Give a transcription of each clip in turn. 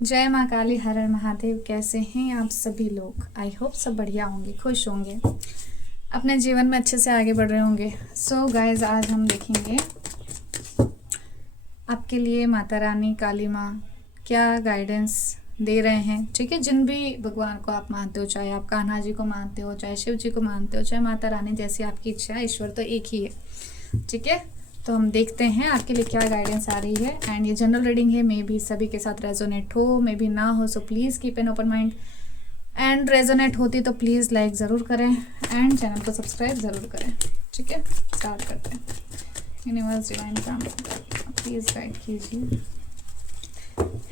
जय माँ काली, हर हर महादेव। कैसे हैं आप सभी लोग? आई होप सब बढ़िया होंगे, खुश होंगे, अपने जीवन में अच्छे से आगे बढ़ रहे होंगे। सो गाइज, आज हम देखेंगे आपके लिए माता रानी काली माँ क्या गाइडेंस दे रहे हैं। ठीक है, जिन भी भगवान को आप मानते हो, चाहे आप कान्हा जी को मानते हो, चाहे शिव जी को मानते हो, चाहे माता रानी, जैसी आपकी इच्छा है, ईश्वर तो एक ही है। ठीक है, तो हम देखते हैं आपके लिए क्या गाइडेंस आ रही है। एंड ये जनरल रीडिंग है, मे भी सभी के साथ रेजोनेट हो, मे भी ना हो, so please keep an open mind. And resonate होती तो प्लीज़ लाइक ज़रूर करें एंड चैनल को सब्सक्राइब ज़रूर करें। ठीक है, स्टार्ट करते हैं। यूनिवर्स डिवाइन काम प्लीज़ गाइड कीजिए।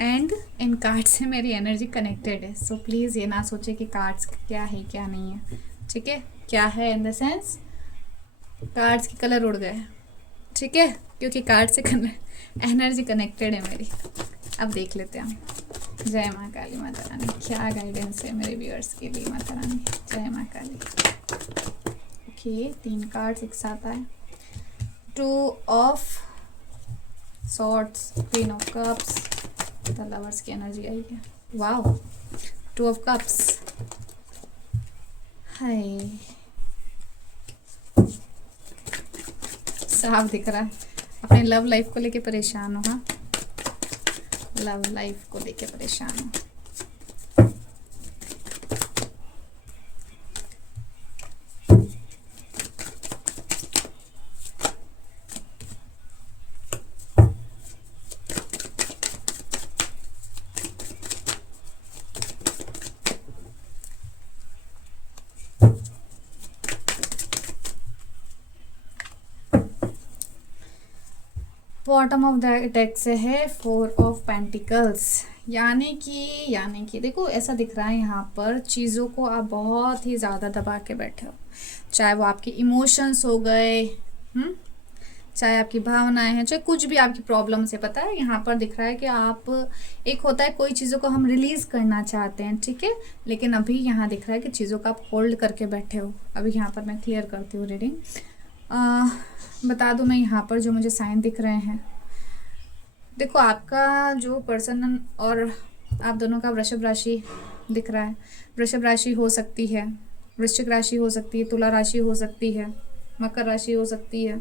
एंड इन कार्ड से मेरी एनर्जी कनेक्टेड है, सो प्लीज़ ये ना सोचे कि कार्ड्स क्या है क्या नहीं है। ठीक है, क्या है इन द सेंस कार्ड्स के कलर उड़ गए। ठीक है, क्योंकि कार्ड से एनर्जी कनेक्टेड है मेरी। अब देख लेते हैं हम। जय माँ काली माता रानी, क्या गाइडेंस है मेरे व्यूअर्स के लिए माता रानी। जय माँ काली। ओके, 3 कार्ड्स एक साथ आए। 2 of swords, queen of cups, the lovers की एनर्जी आई है। Wow, 2 of cups. हाय, साफ दिख रहा है अपने लव लाइफ को लेके परेशान हो। हाँ, लव लाइफ को लेके परेशान हो। बॉटम ऑफ द डेक से है 4 ऑफ पेंटिकल्स। यानी कि देखो, ऐसा दिख रहा है यहाँ पर चीज़ों को आप बहुत ही ज़्यादा दबा के बैठे हो। चाहे वो आपके इमोशंस हो गए, चाहे आपकी भावनाएं हैं, चाहे कुछ भी आपकी प्रॉब्लम्स है। पता है, यहाँ पर दिख रहा है कि आप, एक होता है कोई चीज़ों को हम रिलीज़ करना चाहते हैं, ठीक है, लेकिन अभी यहाँ दिख रहा है कि चीज़ों को आप होल्ड करके बैठे हो। अभी यहाँ पर मैं क्लियर करती हूँ रीडिंग। बता दूँ मैं यहाँ पर जो मुझे साइन दिख रहे हैं। देखो, आपका जो पर्सन और आप दोनों का वृषभ राशि दिख रहा है। वृषभ राशि हो सकती है, वृश्चिक राशि हो सकती है, तुला राशि हो सकती है, मकर राशि हो सकती है,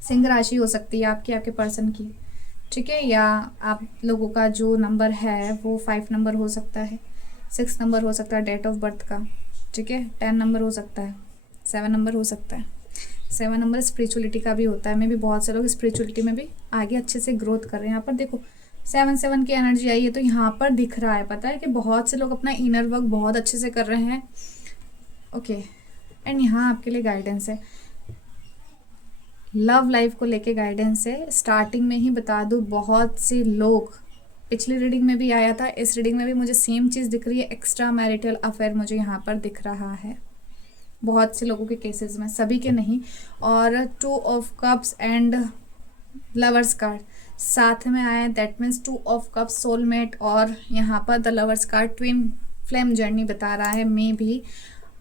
सिंह राशि हो सकती है आपके पर्सन की। ठीक है, या आप लोगों का जो नंबर है वो 5 नंबर हो सकता है, 6 नंबर हो सकता है डेट ऑफ बर्थ का। ठीक है, 10 नंबर हो सकता है, 7 नंबर हो सकता है। 7 नंबर स्पिरिचुअलिटी का भी होता है। मैं भी बहुत से लोग स्पिरिचुअलिटी में भी आगे अच्छे से ग्रोथ कर रहे हैं। यहाँ पर देखो 7 की एनर्जी आई है, तो यहाँ पर दिख रहा है, पता है कि बहुत से लोग अपना इनर वर्क बहुत अच्छे से कर रहे हैं। ओके, एंड यहाँ आपके लिए गाइडेंस है, लव लाइफ को लेके गाइडेंस है। स्टार्टिंग में ही बता दूँ, बहुत से लोग, पिछली रीडिंग में भी आया था, इस रीडिंग में भी मुझे सेम चीज़ दिख रही है। एक्स्ट्रा मैरिटल अफेयर मुझे यहाँ पर दिख रहा है बहुत से लोगों के केसेस में, सभी के नहीं। और 2 of cups and lovers card साथ में आए, that means 2 of cups soulmate, और यहाँ पर the lovers card twin flame journey बता रहा है। मे भी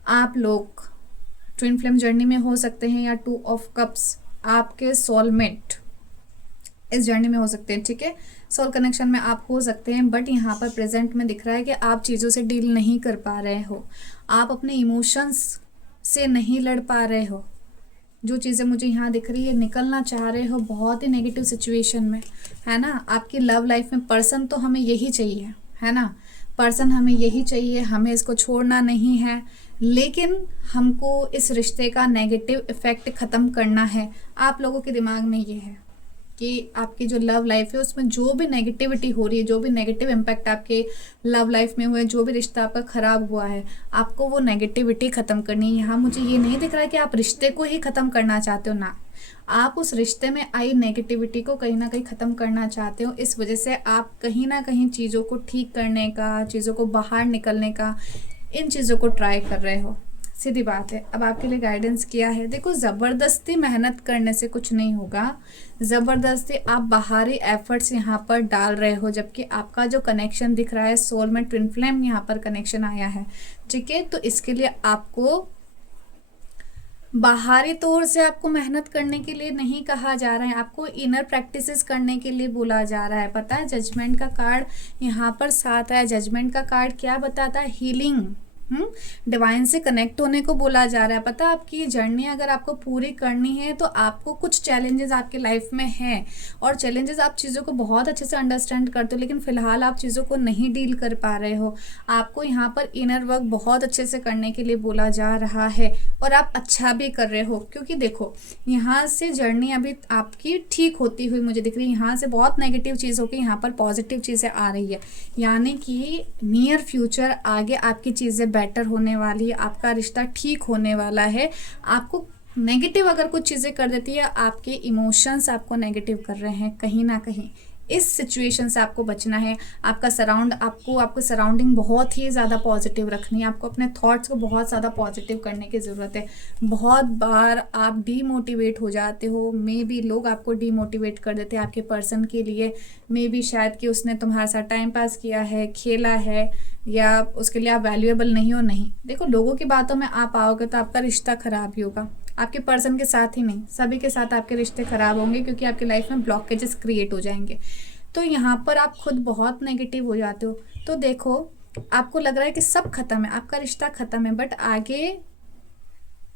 आप लोग ट्विन फ्लेम जर्नी में हो सकते हैं, या 2 ऑफ कप्स आपके सोलमेट इस जर्नी में हो सकते हैं। ठीक है, सोल कनेक्शन में आप हो सकते हैं, बट यहाँ पर प्रेजेंट में दिख रहा है कि आप चीज़ों से डील नहीं कर पा रहे हो, आप अपने इमोशंस से नहीं लड़ पा रहे हो। जो चीज़ें मुझे यहाँ दिख रही है, निकलना चाह रहे हो बहुत ही नेगेटिव सिचुएशन में, है ना। आपकी लव लाइफ में पर्सन तो हमें यही चाहिए, है ना, पर्सन हमें यही चाहिए, हमें इसको छोड़ना नहीं है, लेकिन हमको इस रिश्ते का नेगेटिव इफ़ेक्ट ख़त्म करना है। आप लोगों के दिमाग में ये है कि आपकी जो लव लाइफ है उसमें जो भी नेगेटिविटी हो रही है, जो भी नेगेटिव इम्पैक्ट आपके लव लाइफ में हुआ है, जो भी रिश्ता आपका ख़राब हुआ है, आपको वो नेगेटिविटी ख़त्म करनी है। यहाँ मुझे ये नहीं दिख रहा है कि आप रिश्ते को ही ख़त्म करना चाहते हो, ना, आप उस रिश्ते में आई नेगेटिविटी को कहीं ना कहीं ख़त्म करना चाहते हो। इस वजह से आप कहीं ना कहीं चीज़ों को ठीक करने का, चीज़ों को बाहर निकलने का, इन चीज़ों को ट्राई कर रहे हो। सीधी बात है। अब आपके लिए गाइडेंस किया है, देखो, ज़बरदस्ती मेहनत करने से कुछ नहीं होगा। ज़बरदस्ती आप बाहरी एफर्ट्स यहाँ पर डाल रहे हो, जबकि आपका जो कनेक्शन दिख रहा है सोल में ट्विन फ्लेम यहाँ पर कनेक्शन आया है। ठीक है, तो इसके लिए आपको बाहरी तौर से आपको मेहनत करने के लिए नहीं कहा जा रहा है, आपको इनर प्रैक्टिसेस करने के लिए बोला जा रहा है। पता है जजमेंट का कार्ड यहाँ पर साथ है। जजमेंट का कार्ड क्या बताता है? हीलिंग, डिवाइन से कनेक्ट होने को बोला जा रहा है। पता है आपकी ये जर्नी अगर आपको पूरी करनी है तो आपको कुछ चैलेंजेस आपके लाइफ में हैं, और चैलेंजेस आप चीज़ों को बहुत अच्छे से अंडरस्टैंड करते हो, लेकिन फिलहाल आप चीज़ों को नहीं डील कर पा रहे हो। आपको यहाँ पर इनर वर्क बहुत अच्छे से करने के लिए बोला जा रहा है, और आप अच्छा भी कर रहे हो, क्योंकि देखो यहाँ से जर्नी अभी आपकी ठीक होती हुई मुझे दिख रही है। यहाँ से बहुत नेगेटिव चीज़ होगी, यहाँ पर पॉजिटिव चीज़ें आ रही है, यानी कि नियर फ्यूचर आगे आपकी चीज़ें बेटर होने वाली है, आपका रिश्ता ठीक होने वाला है। आपको नेगेटिव अगर कुछ चीज़ें कर देती है, आपके इमोशंस आपको नेगेटिव कर रहे हैं कहीं ना कहीं, इस सिचुएशन से आपको बचना है। आपका आपको सराउंडिंग बहुत ही ज़्यादा पॉजिटिव रखनी है, आपको अपने थॉट्स को बहुत ज़्यादा पॉजिटिव करने की ज़रूरत है। बहुत बार आप डीमोटिवेट हो जाते हो, मे बी लोग आपको डीमोटिवेट कर देते हैं आपके पर्सन के लिए, मे बी शायद कि उसने तुम्हारे साथ टाइम पास किया है, खेला है, या उसके लिए आप वैल्यूएबल नहीं हो। नहीं, देखो लोगों की बातों में आप आओगे तो आपका रिश्ता खराब ही होगा, आपके पर्सन के साथ ही नहीं, सभी के साथ आपके रिश्ते खराब होंगे, क्योंकि आपकी लाइफ में ब्लॉकेजेस क्रिएट हो जाएंगे। तो यहाँ पर आप खुद बहुत नेगेटिव हो जाते हो। तो देखो आपको लग रहा है कि सब खत्म है, आपका रिश्ता खत्म है, बट आगे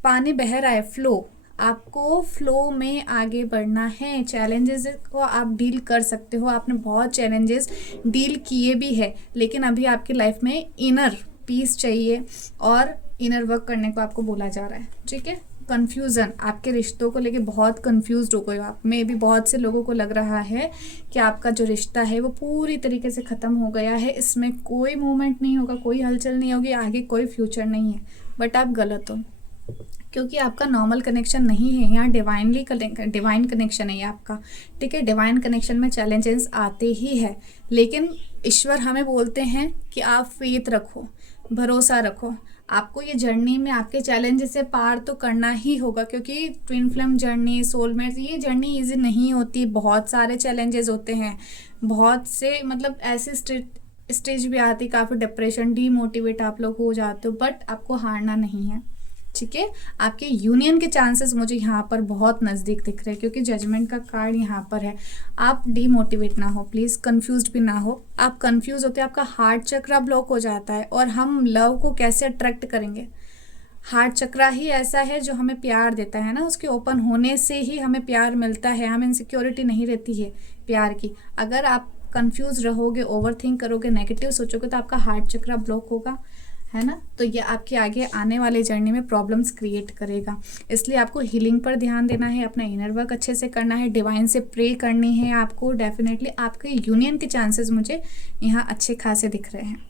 पानी बह रहा है, फ्लो, आपको फ्लो में आगे बढ़ना है। चैलेंजेस को आप डील कर सकते हो, आपने बहुत चैलेंजेस डील किए भी है, लेकिन अभी आपकी लाइफ में इनर पीस चाहिए और इनर वर्क करने को आपको बोला जा रहा है। ठीक है, कन्फ्यूज़न, आपके रिश्तों को लेके बहुत कन्फ्यूज्ड हो गए हो आप में भी। बहुत से लोगों को लग रहा है कि आपका जो रिश्ता है वो पूरी तरीके से ख़त्म हो गया है, इसमें कोई मूवमेंट नहीं होगा, कोई हलचल नहीं होगी, आगे कोई फ्यूचर नहीं है। बट आप गलत हो, क्योंकि आपका नॉर्मल कनेक्शन नहीं है, यहाँ डिवाइन कनेक्शन है ये आपका। ठीक है, डिवाइन कनेक्शन में चैलेंजेस आते ही है, लेकिन ईश्वर हमें बोलते हैं कि आप फेथ रखो, भरोसा रखो। आपको ये जर्नी में आपके चैलेंजेस से पार तो करना ही होगा, क्योंकि ट्विन फ्लेम जर्नी, सोलमेट, ये जर्नी इजी नहीं होती, बहुत सारे चैलेंजेस होते हैं, बहुत से मतलब ऐसे स्टेज भी आती, काफ़ी डिप्रेशन, डीमोटिवेट आप लोग हो जाते हो, बट आपको हारना नहीं है। ठीक है, आपके यूनियन के चांसेस मुझे यहाँ पर बहुत नज़दीक दिख रहे हैं, क्योंकि जजमेंट का कार्ड यहाँ पर है। आप डीमोटिवेट ना हो प्लीज़, कंफ्यूज्ड भी ना हो। आप कंफ्यूज होते हैं, आपका हार्ट चक्रा ब्लॉक हो जाता है, और हम लव को कैसे अट्रैक्ट करेंगे? हार्ट चक्रा ही ऐसा है जो हमें प्यार देता है ना, उसके ओपन होने से ही हमें प्यार मिलता है, हमें इनसिक्योरिटी नहीं रहती है प्यार की। अगर आप कंफ्यूज रहोगे, ओवर थिंक करोगे, नेगेटिव सोचोगे, तो आपका हार्ट चक्रा ब्लॉक होगा, है ना, तो ये आपके आगे आने वाले जर्नी में प्रॉब्लम्स क्रिएट करेगा। इसलिए आपको हीलिंग पर ध्यान देना है, अपना इनर वर्क अच्छे से करना है, डिवाइन से प्रे करनी है आपको। डेफिनेटली आपके यूनियन के चांसेस मुझे यहाँ अच्छे खासे दिख रहे हैं।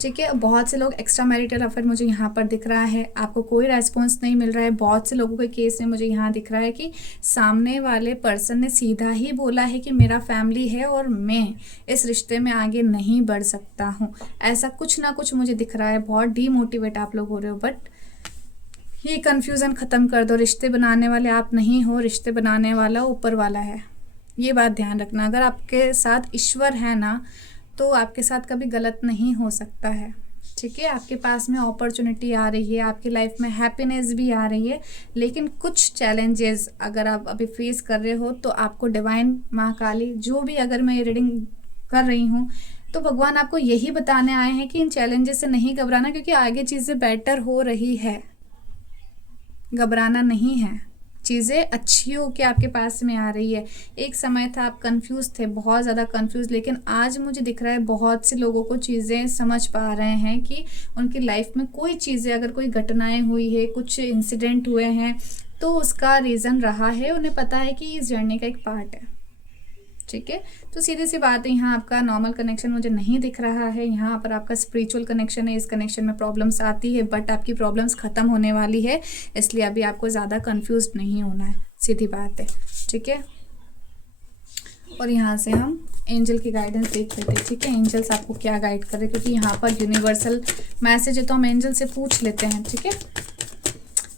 ठीक है, बहुत से लोग एक्स्ट्रा मैरिटल अफेयर मुझे यहाँ पर दिख रहा है, आपको कोई रेस्पॉन्स नहीं मिल रहा है। बहुत से लोगों के केस में मुझे यहाँ दिख रहा है कि सामने वाले पर्सन ने सीधा ही बोला है कि मेरा फैमिली है और मैं इस रिश्ते में आगे नहीं बढ़ सकता हूँ, ऐसा कुछ ना कुछ मुझे दिख रहा है। बहुत डीमोटिवेट आप लोग हो रहे हो, बट ये कन्फ्यूज़न ख़त्म कर दो। रिश्ते बनाने वाले आप नहीं हो, रिश्ते बनाने वाला ऊपर वाला है, ये बात ध्यान रखना। अगर आपके साथ ईश्वर है ना, तो आपके साथ कभी गलत नहीं हो सकता है। ठीक है, आपके पास में अपॉर्चुनिटी आ रही है, आपकी लाइफ में हैप्पीनेस भी आ रही है, लेकिन कुछ चैलेंजेस अगर आप अभी फेस कर रहे हो, तो आपको डिवाइन माँ काली, जो भी अगर मैं ये रीडिंग कर रही हूँ, तो भगवान आपको यही बताने आए हैं कि इन चैलेंजेस से नहीं घबराना, क्योंकि आगे चीज़ें बेटर हो रही है, घबराना नहीं है, चीज़ें अच्छी हो के आपके पास में आ रही है। एक समय था आप कंफ्यूज थे, बहुत ज़्यादा कंफ्यूज, लेकिन आज मुझे दिख रहा है बहुत से लोगों को चीज़ें समझ पा रहे हैं कि उनकी लाइफ में कोई चीज़ें, अगर कोई घटनाएं हुई है, कुछ इंसिडेंट हुए हैं, तो उसका रीज़न रहा है, उन्हें पता है कि इस जर्नी का एक पार्ट है। ठीक है, तो सीधी सी बात है, यहाँ आपका नॉर्मल कनेक्शन मुझे नहीं दिख रहा है, यहाँ पर आपका स्पिरिचुअल कनेक्शन है। इस कनेक्शन में प्रॉब्लम्स आती है, बट आपकी प्रॉब्लम्स ख़त्म होने वाली है, इसलिए अभी आपको ज़्यादा कंफ्यूज नहीं होना है, सीधी बात है। ठीक है, और यहाँ से हम एंजल की गाइडेंस देख लेते हैं। ठीक है, एंजल्स आपको क्या गाइड कर रहे हैं, क्योंकि यहाँ पर यूनिवर्सल मैसेज है, तो हम एंजल से पूछ लेते हैं। ठीक है,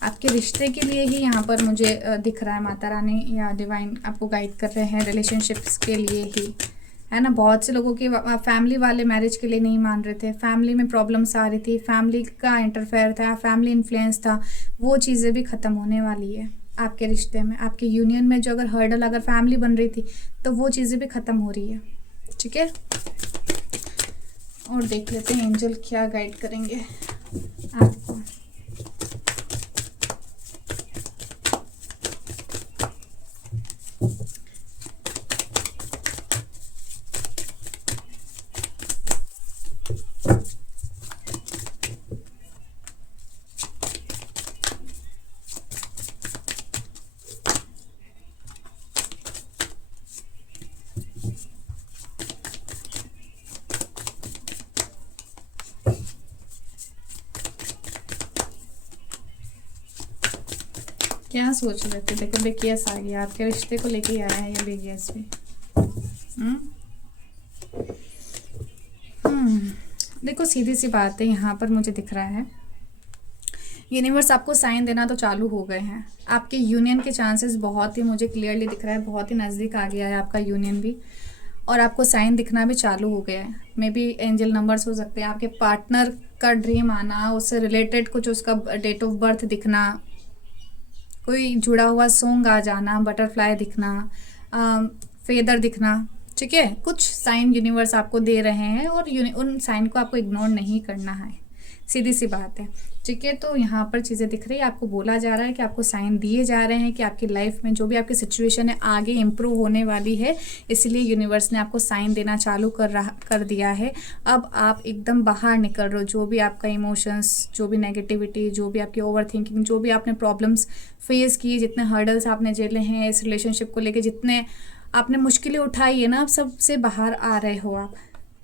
आपके रिश्ते के लिए ही यहाँ पर मुझे दिख रहा है, माता रानी या डिवाइन आपको गाइड कर रहे हैं, रिलेशनशिप्स के लिए ही, है ना। बहुत से लोगों के फैमिली वाले मैरिज के लिए नहीं मान रहे थे, फैमिली में प्रॉब्लम्स आ रही थी, फैमिली का इंटरफेयर था, फैमिली इन्फ्लुएंस था, वो चीज़ें भी ख़त्म होने वाली है आपके रिश्ते में, आपके यूनियन में। जो अगर हर्डल अगर फैमिली बन रही थी तो वो चीज़ें भी ख़त्म हो रही है, ठीक है। और देख लेते हैं एंजल क्या गाइड करेंगे आपको। क्या सोच रहे थे? देखो बिग यस आ गया, आपके रिश्ते को लेके आया है ये बिग यस भी। देखो सीधी सी बात है, यहाँ पर मुझे दिख रहा है यूनिवर्स आपको साइन देना तो चालू हो गए हैं। आपके यूनियन के चांसेस बहुत ही मुझे क्लियरली दिख रहा है, बहुत ही नज़दीक आ गया है आपका यूनियन भी, और आपको साइन दिखना भी चालू हो गया है। मे बी एंजल नंबर्स हो सकते हैं, आपके पार्टनर का ड्रीम आना, उससे रिलेटेड कुछ उसका डेट ऑफ बर्थ दिखना, कोई जुड़ा हुआ सॉन्ग आ जाना, बटरफ्लाई दिखना, फेदर दिखना, ठीक है। कुछ साइन यूनिवर्स आपको दे रहे हैं और उन साइन को आपको इग्नोर नहीं करना है, सीधी सी बात है, ठीक है। तो यहाँ पर चीज़ें दिख रही है, आपको बोला जा रहा है कि आपको साइन दिए जा रहे हैं कि आपकी लाइफ में जो भी आपकी सिचुएशन है आगे इम्प्रूव होने वाली है, इसलिए यूनिवर्स ने आपको साइन देना चालू कर दिया है। अब आप एकदम बाहर निकल रहे हो, जो भी आपका इमोशंस, जो भी नेगेटिविटी, जो भी आपकी ओवर थिंकिंग, जो भी आपने प्रॉब्लम्स फेस किए, जितने हर्डल्स आपने झेले हैं इस रिलेशनशिप को लेके, जितने आपने मुश्किलें उठाई है ना, आप सबसे बाहर आ रहे हो आप,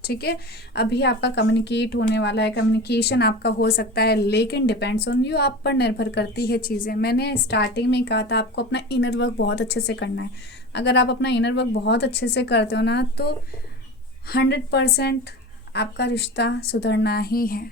ठीक है। अभी आपका कम्युनिकेट होने वाला है, कम्युनिकेशन आपका हो सकता है, लेकिन डिपेंड्स ऑन यू, आप पर निर्भर करती है चीज़ें। मैंने स्टार्टिंग में कहा था आपको अपना इनर वर्क बहुत अच्छे से करना है। अगर आप अपना इनर वर्क बहुत अच्छे से करते हो ना, तो 100% आपका रिश्ता सुधरना ही है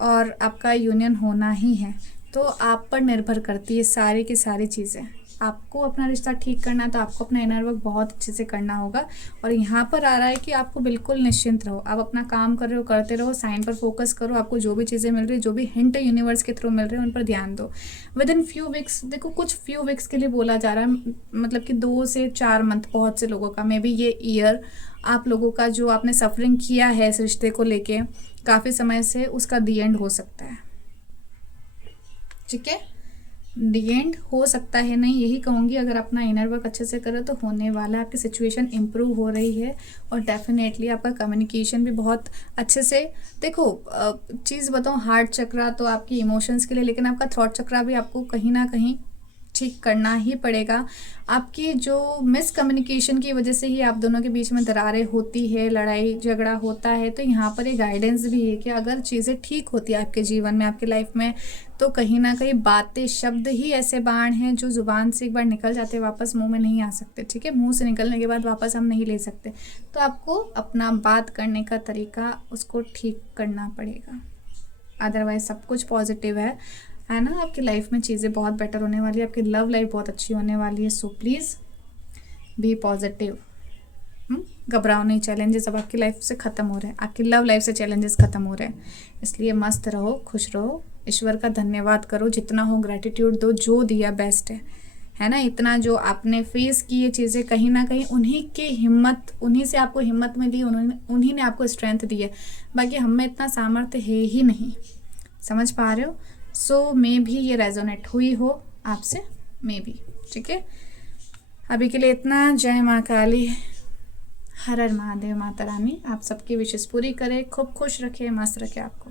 और आपका यूनियन होना ही है। तो आप पर निर्भर करती है सारी की सारी चीज़ें। आपको अपना रिश्ता ठीक करना है तो आपको अपना इनर वर्क बहुत अच्छे से करना होगा। और यहाँ पर आ रहा है कि आपको बिल्कुल निश्चिंत रहो, आप अपना काम कर रहे हो, करते रहो, साइन पर फोकस करो, आपको जो भी चीज़ें मिल रही है, जो भी हिंट यूनिवर्स के थ्रू मिल रहे हैं उन पर ध्यान दो। विद इन फ्यू वीक्स, देखो कुछ फ्यू वीक्स के लिए बोला जा रहा है, मतलब कि 2 से 4 मंथ बहुत से लोगों का, मे बी ये ईयर आप लोगों का जो आपने सफरिंग किया है इस रिश्ते को लेके काफ़ी समय से, उसका दी एंड हो सकता है, ठीक है। दी एंड हो सकता है नहीं, यही कहूँगी। अगर अपना इनर वर्क अच्छे से करो तो होने वाला है, आपकी सिचुएशन इम्प्रूव हो रही है और डेफिनेटली आपका कम्युनिकेशन भी बहुत अच्छे से। देखो चीज़ बताऊँ, हार्ट चक्रा तो आपकी इमोशंस के लिए, लेकिन आपका थॉट चक्रा भी आपको कहीं ना कहीं ठीक करना ही पड़ेगा। आपकी जो मिसकम्युनिकेशन की वजह से ही आप दोनों के बीच में दरारें होती है, लड़ाई झगड़ा होता है। तो यहाँ पर एक गाइडेंस भी है कि अगर चीज़ें ठीक होती है आपके जीवन में, आपकी लाइफ में, तो कहीं ना कहीं बातें, शब्द ही ऐसे बाण हैं जो ज़ुबान से एक बार निकल जाते वापस मुंह में नहीं आ सकते, ठीक है। मुंह से निकलने के बाद वापस हम नहीं ले सकते। तो आपको अपना बात करने का तरीका उसको ठीक करना पड़ेगा, अदरवाइज सब कुछ पॉजिटिव है ना। आपकी लाइफ में चीज़ें बहुत बेटर होने वाली है, आपकी लव लाइफ बहुत अच्छी होने वाली है। सो प्लीज़ बी पॉजिटिव, घबराओ नहीं। चैलेंजेस अब आपकी लाइफ से ख़त्म हो रहे हैं, आपकी लव लाइफ से चैलेंजेस ख़त्म हो रहे हैं, इसलिए मस्त रहो, खुश रहो, ईश्वर का धन्यवाद करो, जितना हो ग्रैटिट्यूड दो, जो दिया बेस्ट है ना। इतना जो आपने फेस की ये चीज़ें, कहीं ना कहीं उन्हीं की हिम्मत, उन्हीं से आपको हिम्मत मिली, उन्हीं ने आपको स्ट्रेंथ दी है। बाकी हम में इतना सामर्थ्य है ही नहीं, समझ पा रहे हो। सो मे भी ये रेजोनेट हुई हो आपसे, मे भी, ठीक है। अभी के लिए इतना। जय माँ काली, हर हर महादेव, माता रानी आप सबकी विशेष पूरी करे, खूब खुश रखे, मस्त रखे आपको।